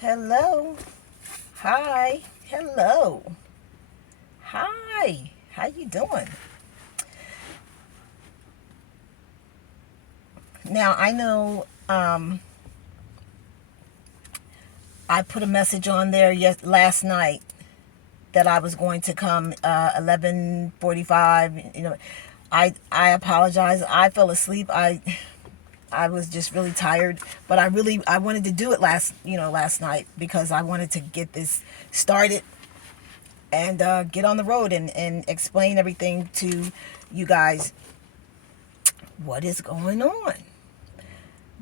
Hello. Hi. Hello. Hi. How you doing? Now, I know I put a message on there last night that I was going to come 11:45. I apologize. I fell asleep. I was just really tired, but I wanted to do it last night because I wanted to get this started and get on the road and explain everything to you guys. What is going on?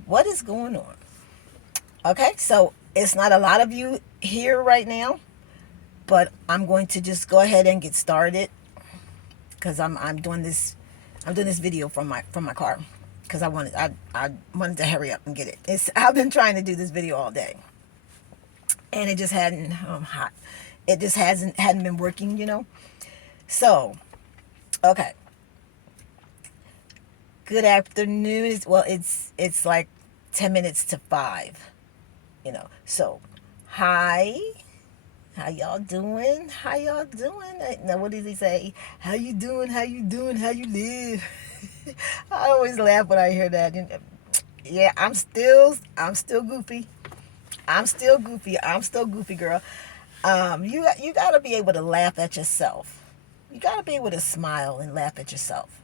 What is going on? Okay, so it's not a lot of you here right now, but I'm going to just go ahead and get started because I'm doing this video from my car because I wanted to hurry up and get it. I've been trying to do this video all day, and it just hadn't hot. It just hadn't been working. So, okay. Good afternoon. Well, it's like 10 minutes to 5. So, hi. How y'all doing? How y'all doing? Now, what does he say? How you doing? How you doing? How you live? I always laugh when I hear that. Yeah, I'm still goofy. I'm still goofy. I'm still goofy, girl. You gotta be able to laugh at yourself. You gotta be able to smile and laugh at yourself.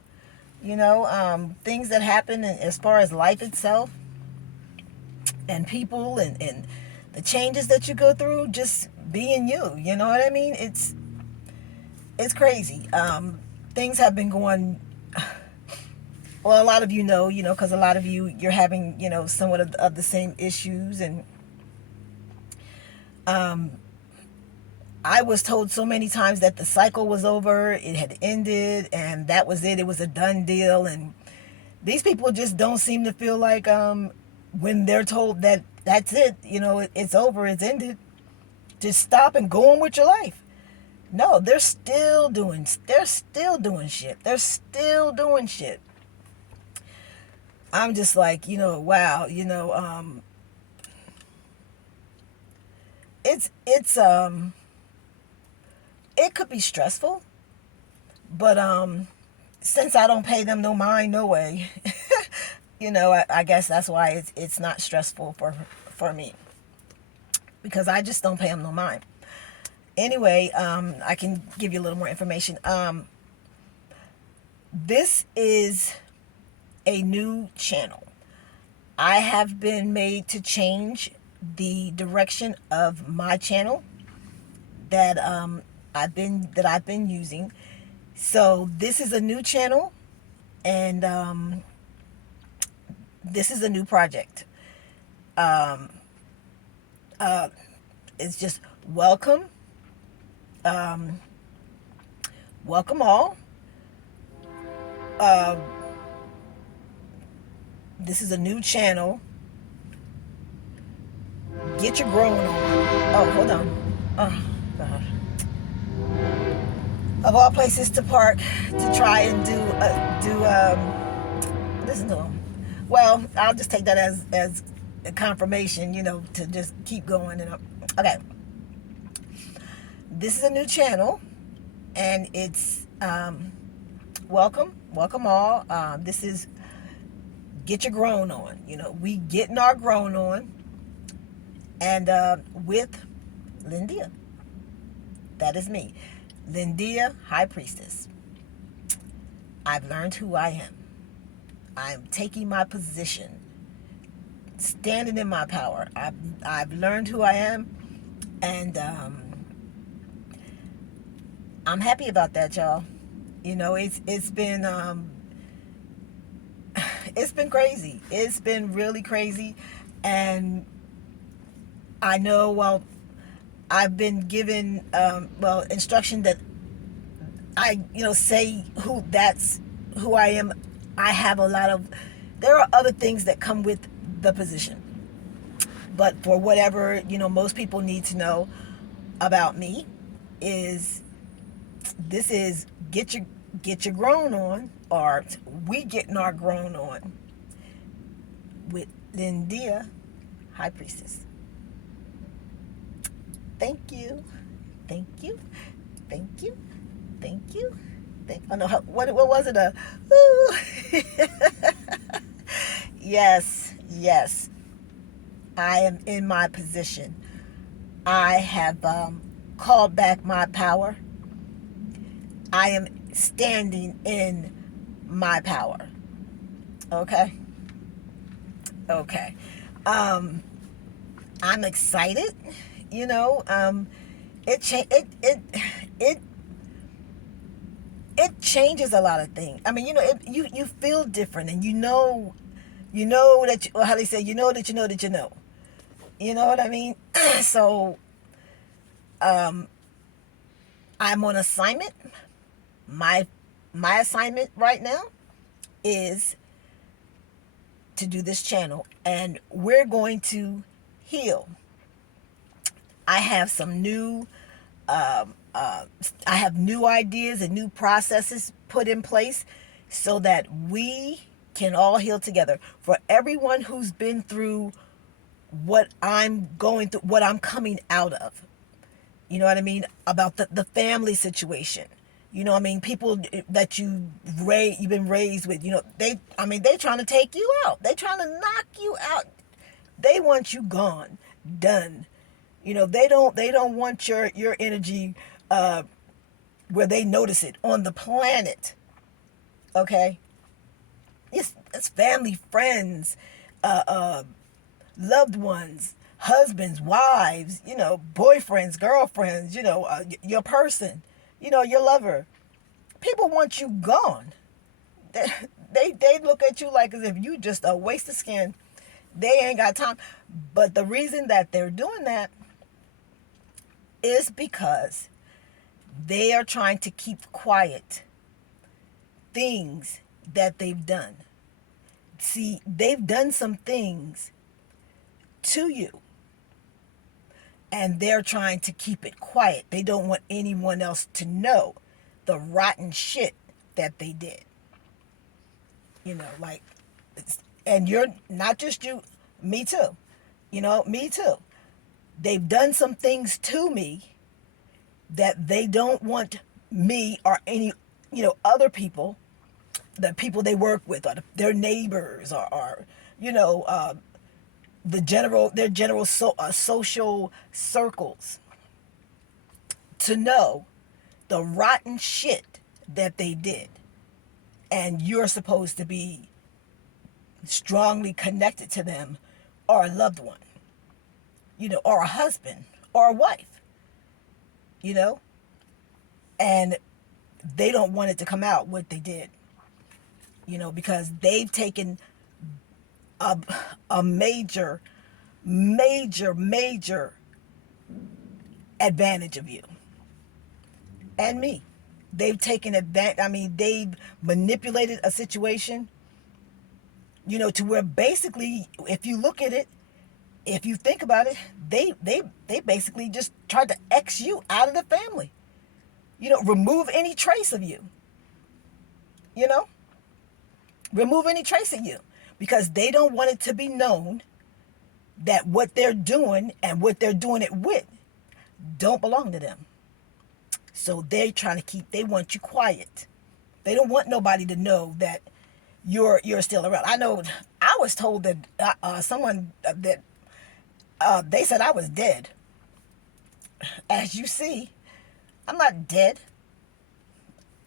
Things that happen as far as life itself and people and the changes that you go through, just being you. You know what I mean? It's crazy. Things have been going. Well, a lot of because a lot of you're having, somewhat of the same issues. And I was told so many times that the cycle was over, it had ended, and that was it. It was a done deal. And these people just don't seem to feel like when they're told that that's it, it's over, it's ended, just stop and go on with your life. No, they're still doing shit. They're still doing shit. I'm just like, wow, it's it could be stressful, but since I don't pay them no mind, no way, I guess that's why it's not stressful for me, because I just don't pay them no mind. Anyway, I can give you a little more information. This is a new channel. I have been made to change the direction of my channel that I've been using. So this is a new channel, and this is a new project. It's just welcome, welcome all. This is a new channel. Get your growing on. Oh, hold on. Oh, God. Of all places to park to try and listen to them. Well, I'll just take that as a confirmation, to just keep going. Okay. This is a new channel, and it's welcome all. This is get your grown on. We getting our grown on, and with Lindia. That is me, Lindia High Pristess. I've learned who I am. I'm taking my position, standing in my power. I've learned who I am, and I'm happy about that, y'all. It's been it's been crazy. It's been really crazy, and I know. Well, I've been given instruction that I say who I am. I have there are other things that come with the position, but for whatever most people need to know about me is this is get your grown on, or we getting our grown on with Lindia High Priestess. Thank you. Thank you. Thank you. Thank you. Oh no, what was it? Yes, yes. I am in my position. I have called back my power. I am standing in my power. Okay? Okay. Um, I'm excited. You know, it it changes a lot of things. I mean, you feel different, and you know that how they say, you know that you know that you know. You know what I mean? So, um, I'm on assignment. My my assignment right now is to do this channel, and we're going to heal. I have some new um, uh, I have new ideas and new processes put in place so that we can all heal together. For everyone who's been through what I'm going through, what I'm coming out of, you know what I mean, about the family situation. You know what I mean, people that you've been raised with, they trying to take you out. They trying to knock you out. They want you gone, done. They don't want your energy where they notice it on the planet. Okay, it's family, friends, uh, uh, loved ones, husbands, wives, boyfriends, girlfriends, your person, your lover. People want you gone. They, they look at you like as if you just a waste of skin. They ain't got time. But the reason that they're doing that is because they are trying to keep quiet things that they've done. See, they've done some things to you, and they're trying to keep it quiet. They don't want anyone else to know the rotten shit that they did. Like, and you're not just you, me too. Me too. They've done some things to me that they don't want me or any, other people, the people they work with, or their neighbors, or you know, uh, their general social circles, to know the rotten shit that they did. And you're supposed to be strongly connected to them, or a loved one, or a husband or a wife, you know, and they don't want it to come out what they did, because they've taken a, a major advantage of you and me. They've taken advantage. I mean, they've manipulated a situation, to where basically, if you look at it, if you think about it, they basically just tried to X you out of the family. Remove any trace of you. You know, remove any trace of you, because they don't want it to be known that what they're doing and what they're doing it with don't belong to them. So they want you quiet. They don't want nobody to know that you're still around. I know I was told that someone that they said I was dead. As you see, I'm not dead.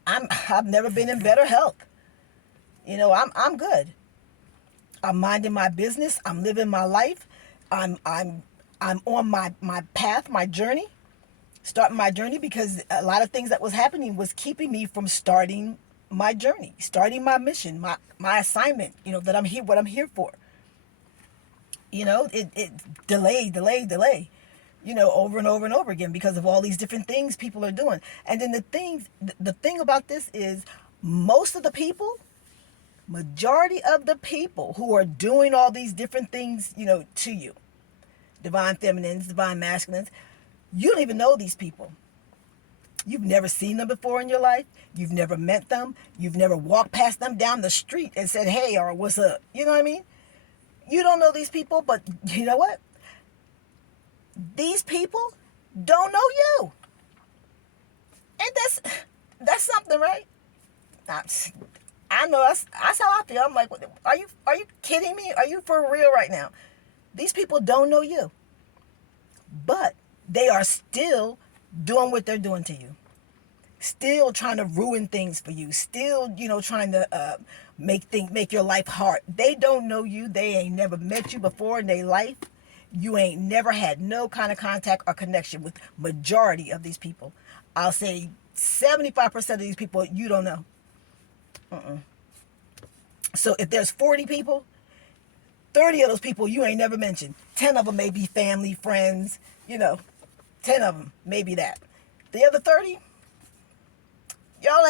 I've never been in better health. I'm good. I'm minding my business. I'm living my life. I'm on my path, my journey, starting my journey, because a lot of things that was happening was keeping me from starting my journey, starting my mission, my assignment, that I'm here, what I'm here for. It delay, over and over and over again, because of all these different things people are doing. And then the thing about this is, most of the people, majority of the people who are doing all these different things, to you, divine feminines, divine masculines, you don't even know these people. You've never seen them before in your life. You've never met them. You've never walked past them down the street and said, hey, or what's up? You know what I mean? You don't know these people, but you know what? These people don't know you. And that's something, right? I know that's how I feel. I'm like, are you kidding me? Are you for real right now? These people don't know you. But they are still doing what they're doing to you. Still trying to ruin things for you. Still, trying to make your life hard. They don't know you. They ain't never met you before in their life. You ain't never had no kind of contact or connection with majority of these people. I'll say 75% of these people you don't know. So if there's 40 people, 30 of those people you ain't never mentioned. 10 of them may be family, friends, 10 of them, maybe that. The other 30, y'all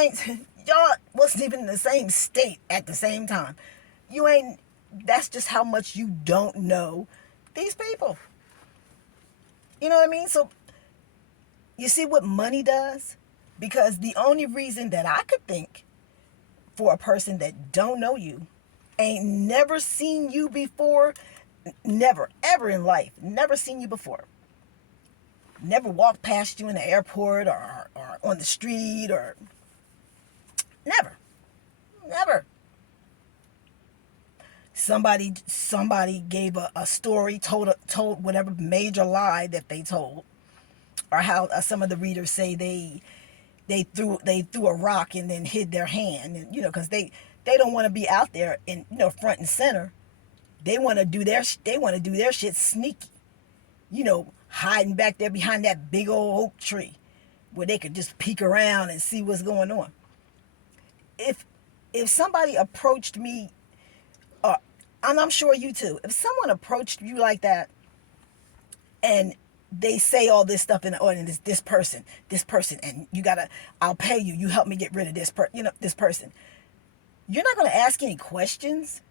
wasn't even in the same state at the same time. That's just how much you don't know these people. You know what I mean? So, you see what money does? Because the only reason that I could think for a person that don't know you, ain't never seen you before, never, ever in life, never seen you before, never walked past you in the airport or on the street or never. Somebody gave a story, told whatever major lie that they told, or how some of the readers say they threw a rock and then hid their hand, and because they don't want to be out there in front and center. They want to do their shit sneaky, hiding back there behind that big old oak tree where they could just peek around and see what's going on. If somebody approached me, and I'm sure you too, if someone approached you like that and they say all this stuff in the audience, this person, and I'll pay you, you help me get rid of this person. You're not going to ask any questions.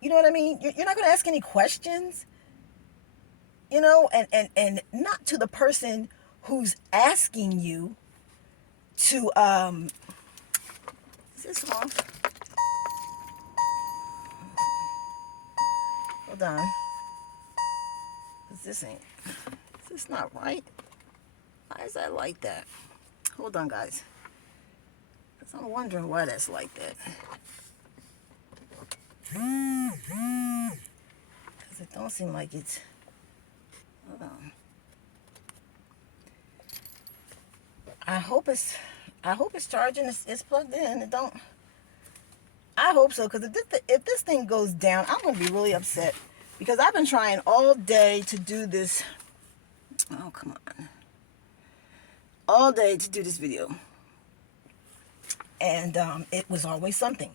You know what I mean? You're not going to ask any questions, and not to the person who's asking you to, is this off? Hold on. Is this not right? Why is that like that? Hold on, guys. Because I'm wondering why that's like that. Because it don't seem like it's... Hold on. I hope it's charging. It's plugged in. It don't... I hope so, because if this thing goes down, I'm going to be really upset. Because I've been trying all day to do this. Oh, come on. All day to do this video. And it was always something.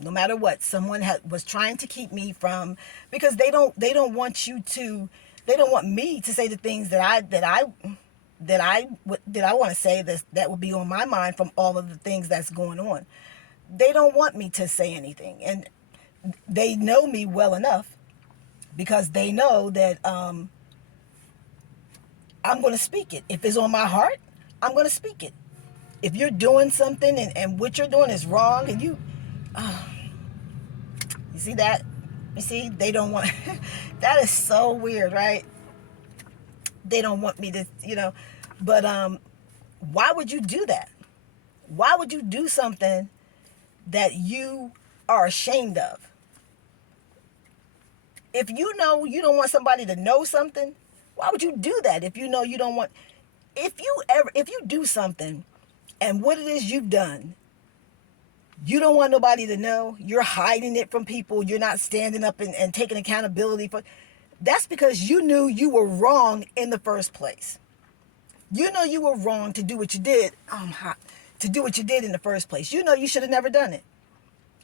No matter what, someone was trying to keep me from, because they don't want me to say the things that I want to say that would be on my mind from all of the things that's going on. They don't want me to say anything, and they know me well enough because they know that I'm going to speak it. If it's on my heart, I'm going to speak it. If you're doing something and what you're doing is wrong, and you see that? You see, they don't want... That is so weird, right? They don't want me to, but why would you do that? Why would you do something that you are ashamed of? If you know you don't want somebody to know something, why would you do that? If you know you don't want... If you do something and what it is you've done, you don't want nobody to know, you're hiding it from people, you're not standing up and taking accountability for... That's because you knew you were wrong in the first place. You know you were wrong to do what you did. I'm hot. To do what you did in the first place. You know you should have never done it.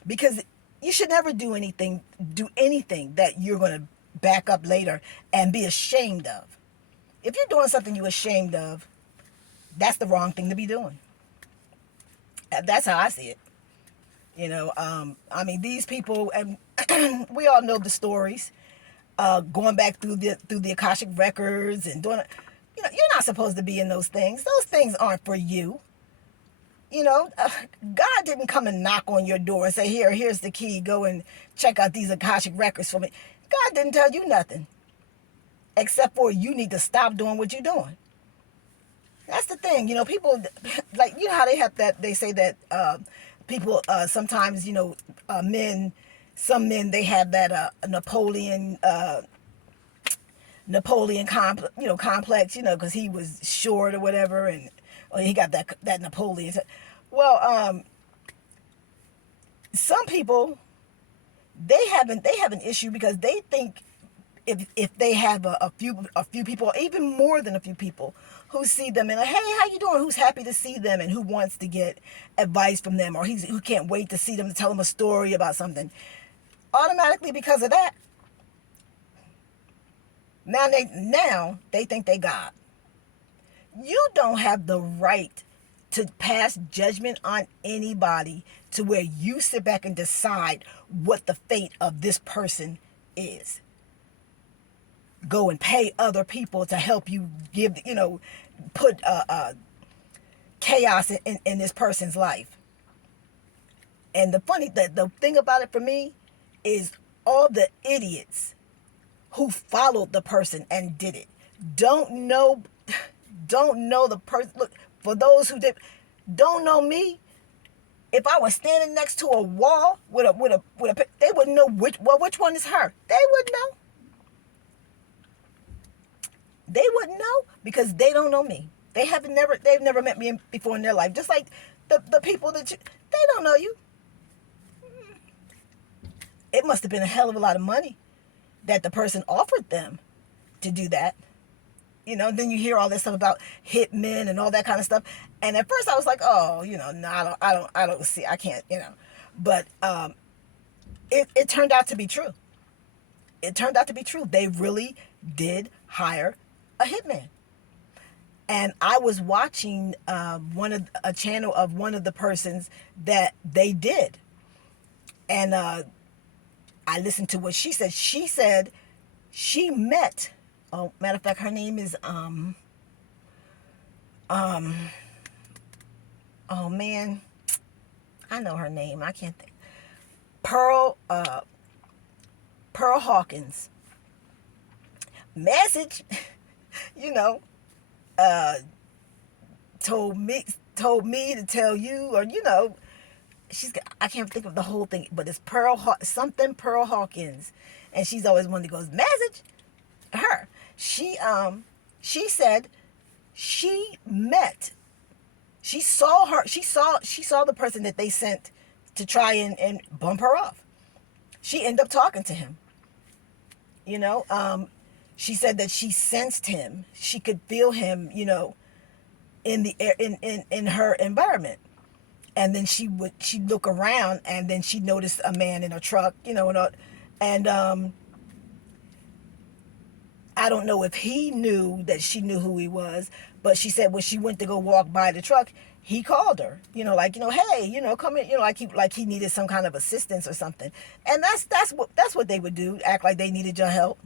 Because you should never do anything that you're going to back up later and be ashamed of. If you're doing something you're ashamed of, that's the wrong thing to be doing. That's how I see it. These people, and we all know the stories, going back through the Akashic records and doing it. You're not supposed to be in those things. Those things aren't for you. You know, God didn't come and knock on your door and say, here's the key. Go and check out these Akashic records for me. God didn't tell you nothing. Except for you need to stop doing what you're doing. That's the thing. You know, people, like, you know how they have that, they say that people sometimes, you know, some men, they have that Napoleon complex, you know, because he was short or whatever, and or he got that Napoleon. Well, some people, they have an issue because they think if they have a few people, even more than a few people, who see them and like, hey, how you doing? Who's happy to see them and who wants to get advice from them, or who can't wait to see them to tell them a story about something. Automatically, because of that, now they think they God. You don't have the right to pass judgment on anybody to where you sit back and decide what the fate of this person is. Go and pay other people to help you put chaos in this person's life. And the thing about it for me is all the idiots who followed the person and did it don't know the person. Look, for those who don't know me, if I was standing next to a wall with a they wouldn't know which one is her. They wouldn't know. They wouldn't know because they don't know me. They've never met me before in their life. Just like the people they don't know you. It must have been a hell of a lot of money that the person offered them to do that. You know, then you hear all this stuff about hitmen and all that kind of stuff. And at first I was like, oh, you know, no, I don't see, I can't, you know. But it turned out to be true. It turned out to be true. They really did hire a hitman. And I was watching a channel of one of the persons that they did. And I listened to what she said. She said she met, oh, matter of fact, her name is, oh man, I know her name. I can't think. Pearl Hawkins. Message, you know, told me to tell you, or, you know, I can't think of the whole thing, but it's Pearl Hawkins, and she's always one that goes, message her. She said she saw the person that they sent to try and bump her off. She ended up talking to him. You know, she said that she sensed him. She could feel him, you know, in the air, in her environment. And then she'd look around, and then she noticed a man in a truck, you know, and I don't know if he knew that she knew who he was, but she said when she went to go walk by the truck, he called her, you know, like, you know, hey, you know, come in, you know, like he needed some kind of assistance or something. And that's what they would do, act like they needed your help.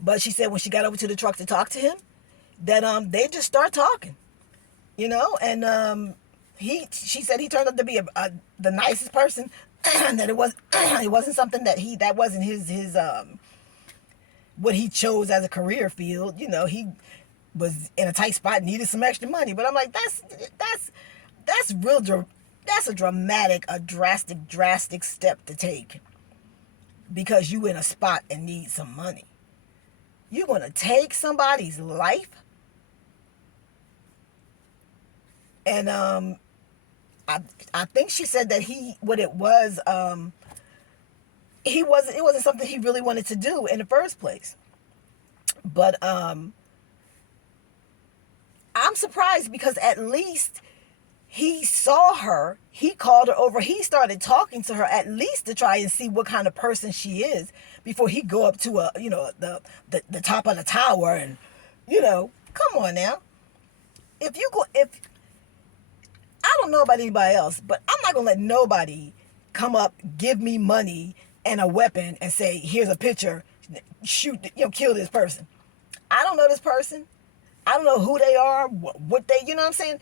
But she said when she got over to the truck to talk to him, that they just start talking, you know, and she said he turned out to be the nicest person, that it wasn't something that wasn't his what he chose as a career field. You know, he was in a tight spot and needed some extra money. But I'm like, that's a drastic step to take, because you in a spot and need some money. You're gonna take somebody's life, and I think she said that it wasn't something he really wanted to do in the first place. But I'm surprised, because at least he saw her, he called her over, he started talking to her, at least to try and see what kind of person she is before he go up to the top of the tower. And, you know, come on now. If I don't know about anybody else, but I'm not gonna let nobody come up, give me money and a weapon and say, here's a picture, shoot, you know, kill this person. I don't know this person. I don't know who they are, what they, you know what I'm saying?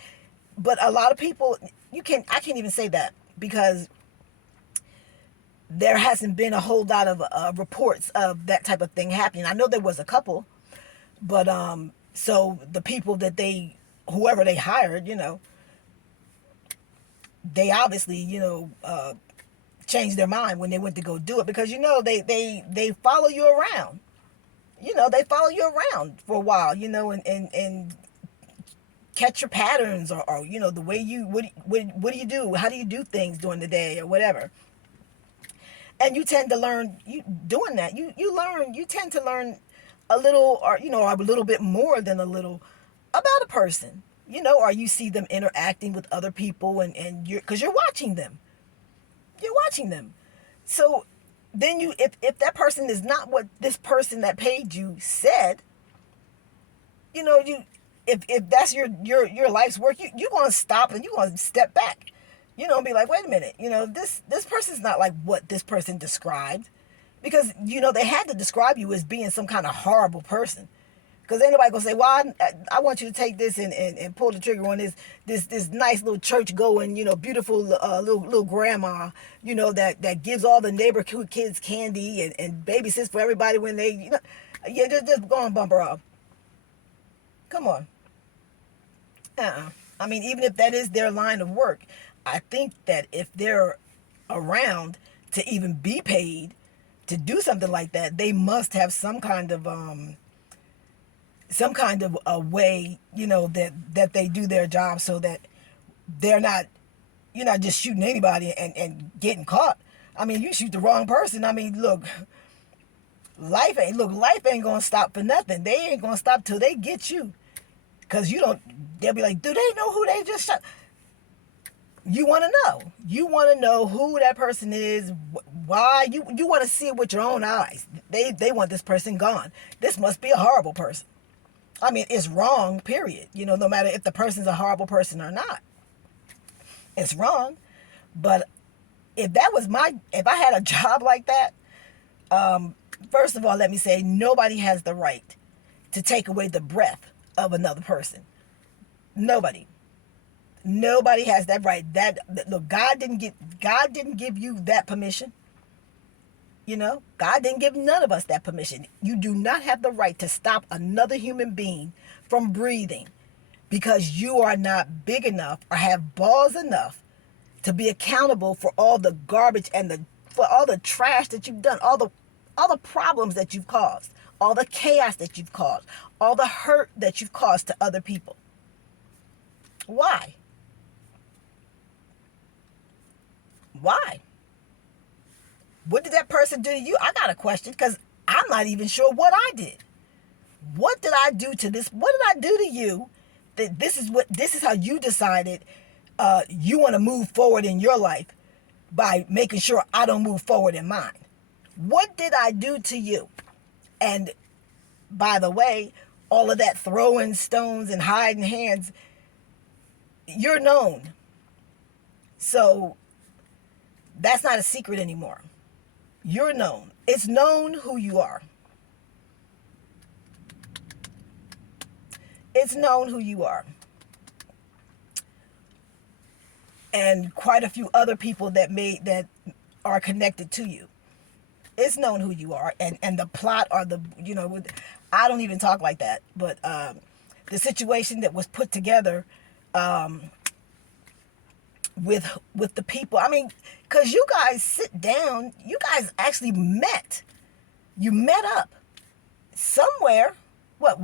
But a lot of people, I can't even say that because there hasn't been a whole lot of reports of that type of thing happening. I know there was a couple, but so the people that whoever they hired, they obviously, changed their mind when they went to go do it, because they follow you around. They follow you around for a while, and catch your patterns, or the way what do you do, how do you do things during the day or whatever. And you tend to learn, you doing that, you tend to learn a little, or a little bit more than a little about a person, or you see them interacting with other people, and because you're watching them. You're watching them. So then if that person is not what this person that paid you said, you if that's your life's work, you're going to stop and you're going to step back. Be like, wait a minute, this person's not like what this person described, because they had to describe you as being some kind of horrible person. Because ain't nobody gonna say, well, I want you to take this and pull the trigger on this nice little church going, beautiful little grandma, that gives all the neighborhood kids candy and babysits for everybody when they, yeah, just go and bump her off. Come on. I mean, even if that is their line of work, I think that if they're around to even be paid to do something like that, they must have some kind of a way, that they do their job, so that you're not just shooting anybody and getting caught. I mean, you shoot the wrong person. I mean, look, life ain't gonna stop for nothing. They ain't gonna stop till they get you. Because they'll be like, do they know who they just shot? You want to know. You want to know who that person is, why. You want to see it with your own eyes. They want this person gone. This must be a horrible person. I mean, it's wrong, period. No matter if the person's a horrible person or not. It's wrong. But if I had a job like that, first of all, let me say, nobody has the right to take away the breath of another person. Nobody has that right. Look, God didn't give you that permission. God didn't give none of us that permission. You do not have the right to stop another human being from breathing because you are not big enough or have balls enough to be accountable for all the garbage and for all the trash that you've done, all the problems that you've caused, all the chaos that you've caused, all the hurt that you've caused to other people. Why? Why? What did that person do to you? I got a question, because I'm not even sure what I did. What did I do to this? What did I do to you that this is how you decided you want to move forward in your life by making sure I don't move forward in mine? What did I do to you? And by the way, all of that throwing stones and hiding hands, you're known. So that's not a secret anymore. You're known. It's known who you are. It's known who you are. And quite a few other people that are connected to you. It's known who you are. And the plot, or I don't even talk like that, but the situation that was put together with the people. I mean, because you guys sit down, you guys actually met. You met up somewhere. What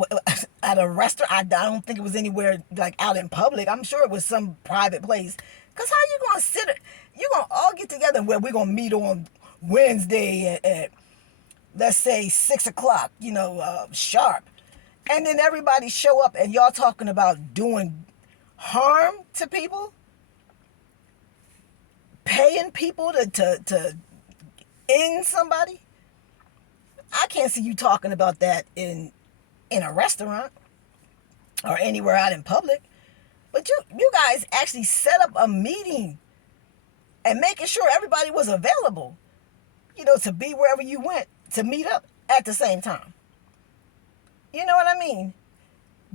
at a restaurant? I don't think it was anywhere like out in public. I'm sure it was some private place. Because how you going to sit? You're going to all get together where we're going to meet on Wednesday at let's say 6 o'clock, sharp. And then everybody show up and y'all talking about doing harm to people? Paying people to end somebody? I can't see you talking about that in a restaurant or anywhere out in public. But you guys actually set up a meeting and making sure everybody was available, to be wherever you went to meet up at the same time. You know what I mean?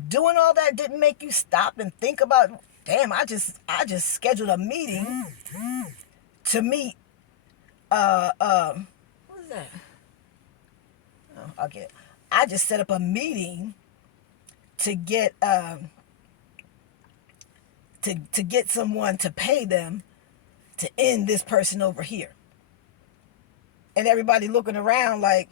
Doing all that didn't make you stop and think about, damn, I just scheduled a meeting to meet what is that? Oh, I'll get it. I just set up a meeting to get to get someone to pay them to end this person over here. And everybody looking around like,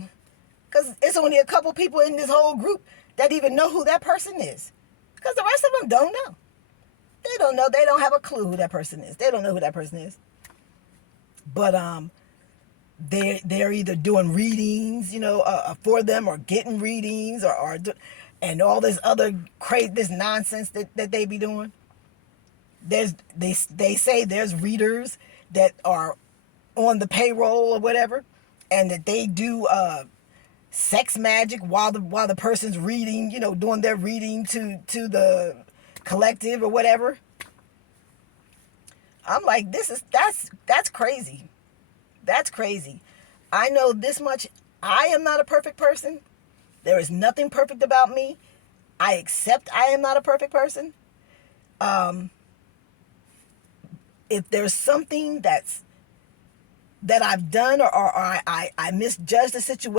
because it's only a couple people in this whole group that even know who that person is. Because the rest of them don't know. They don't know. They don't have a clue who that person is. They don't know who that person is. But they're either doing readings, for them, or getting readings, and all this other this nonsense that they be doing. They say there's readers that are on the payroll or whatever, and that they do sex magic while the person's reading, doing their reading to the collective or whatever. I'm like, that's crazy. That's crazy. I know this much. I am not a perfect person. There is nothing perfect about me. I accept I am not a perfect person. If there's something that I've done, or I misjudged the situation,